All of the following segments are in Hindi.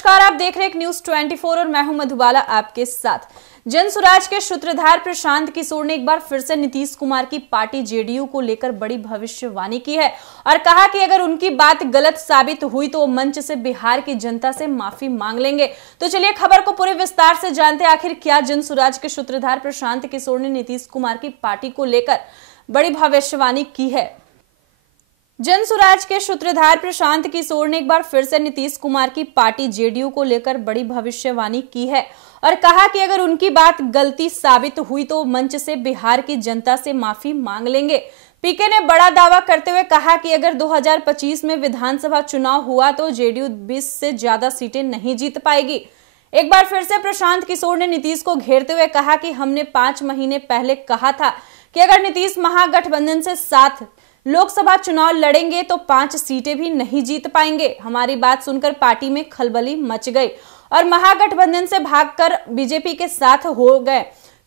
नमस्कार, आप देख रहे हैं न्यूज 24 और मैं हूं मधुबाला आपके साथ। जनसुराज के सूत्रधार प्रशांत किशोर ने एक बार फिर से नीतीश कुमार की पार्टी जेडीयू को लेकर बड़ी भविष्यवाणी की है और कहा कि अगर उनकी बात गलत साबित हुई तो वो मंच से बिहार की जनता से माफी मांग लेंगे। तो चलिए खबर को पूरे विस्तार से जानते हैं, आखिर क्या जनसुराज के सूत्रधार प्रशांत किशोर ने नीतीश कुमार की पार्टी को लेकर बड़ी भविष्यवाणी की है। जनसुराज के सूत्रधार प्रशांत किशोर ने एक बार फिर से नीतीश कुमार की पार्टी जेडीयू को लेकर बड़ी भविष्यवाणी की है और कहा कि अगर उनकी बात गलती साबित हुई तो मंच से बिहार की जनता से माफी मांग लेंगे। पीके ने बड़ा दावा करते हुए कहा कि अगर 2025 में विधानसभा चुनाव हुआ तो जेडीयू 20 से ज्यादा सीटें नहीं जीत पाएगी। एक बार फिर से प्रशांत किशोर ने नीतीश को घेरते हुए कहा कि हमने 5 महीने पहले कहा था कि अगर नीतीश महागठबंधन से साथ लोकसभा चुनाव लड़ेंगे तो 5 सीटें भी नहीं जीत पाएंगे। हमारी बात सुनकर पार्टी में खलबली मच गई और महागठबंधन से भागकर बीजेपी के साथ हो गए,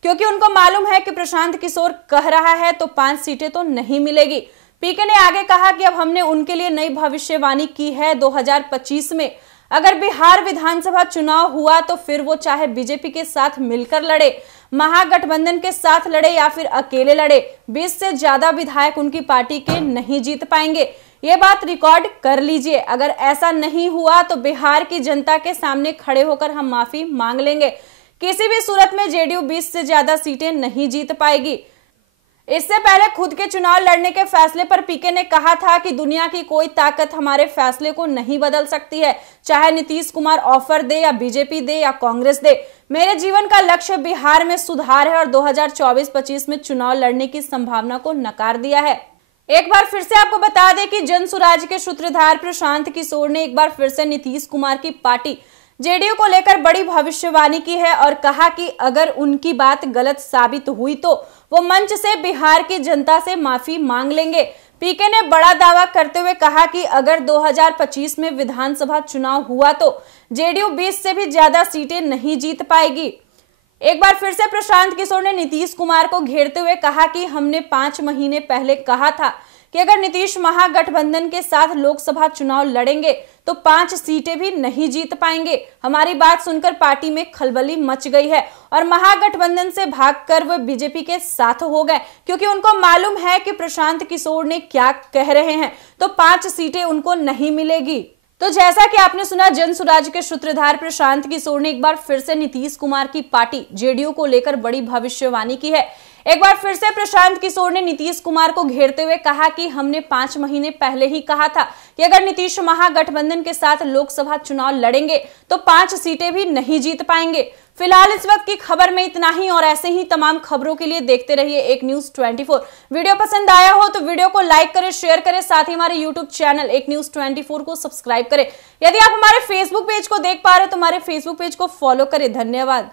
क्योंकि उनको मालूम है कि प्रशांत किशोर कह रहा है तो 5 सीटें तो नहीं मिलेगी। पीके ने आगे कहा कि अब हमने उनके लिए नई भविष्यवाणी की है। 2025 में अगर बिहार विधानसभा चुनाव हुआ तो फिर वो चाहे बीजेपी के साथ मिलकर लड़े, महागठबंधन के साथ लड़े या फिर अकेले लड़े, 20 से ज्यादा विधायक उनकी पार्टी के नहीं जीत पाएंगे। ये बात रिकॉर्ड कर लीजिए। अगर ऐसा नहीं हुआ तो बिहार की जनता के सामने खड़े होकर हम माफी मांग लेंगे। किसी भी सूरत में जेडीयू 20 से ज्यादा सीटें नहीं जीत पाएगी। इससे पहले खुद के चुनाव लड़ने के फैसले पर पीके ने कहा था कि दुनिया की कोई ताकत हमारे फैसले को नहीं बदल सकती है, चाहे नीतीश कुमार ऑफर दे या बीजेपी दे या कांग्रेस दे। मेरे जीवन का लक्ष्य बिहार में सुधार है और 2024-25 में चुनाव लड़ने की संभावना को नकार दिया है। एक बार फिर से आपको बता दें कि जनसुराज के सूत्रधार प्रशांत किशोर ने एक बार फिर से नीतीश कुमार की पार्टी जेडीयू को लेकर बड़ी भविष्यवाणी की है और कहा कि अगर उनकी बात गलत साबित हुई तो वो मंच से बिहार की जनता से माफी मांग लेंगे। पीके ने बड़ा दावा करते हुए कहा कि अगर 2025 में विधानसभा चुनाव हुआ तो जेडीयू 20 से भी ज्यादा सीटें नहीं जीत पाएगी। एक बार फिर से प्रशांत किशोर ने नीतीश कुमार को घेरते हुए कहा कि हमने 5 महीने पहले कहा था कि अगर नीतीश महागठबंधन के साथ लोकसभा चुनाव लड़ेंगे तो 5 सीटें भी नहीं जीत पाएंगे। हमारी बात सुनकर पार्टी में खलबली मच गई है और महागठबंधन से भागकर वे बीजेपी के साथ हो गए, क्योंकि उनको मालूम है कि प्रशांत किशोर ने क्या कह रहे हैं, तो 5 सीटें उनको नहीं मिलेगी। तो जैसा कि आपने सुना, जनसुराज के सूत्रधार प्रशांत किशोर ने एक बार फिर से नीतीश कुमार की पार्टी जेडीयू को लेकर बड़ी भविष्यवाणी की है। एक बार फिर से प्रशांत किशोर ने नीतीश कुमार को घेरते हुए कहा कि हमने 5 महीने पहले ही कहा था कि अगर नीतीश महागठबंधन के साथ लोकसभा चुनाव लड़ेंगे तो 5 सीटें भी नहीं जीत पाएंगे। फिलहाल इस वक्त की खबर में इतना ही और ऐसे ही तमाम खबरों के लिए देखते रहिए एक न्यूज 24। वीडियो पसंद आया हो तो वीडियो को लाइक करें, शेयर करें, साथ ही हमारे यूट्यूब चैनल एक न्यूज 24 को सब्सक्राइब करें। यदि आप हमारे फेसबुक पेज को देख पा रहे हैं तो हमारे फेसबुक पेज को फॉलो करें। धन्यवाद।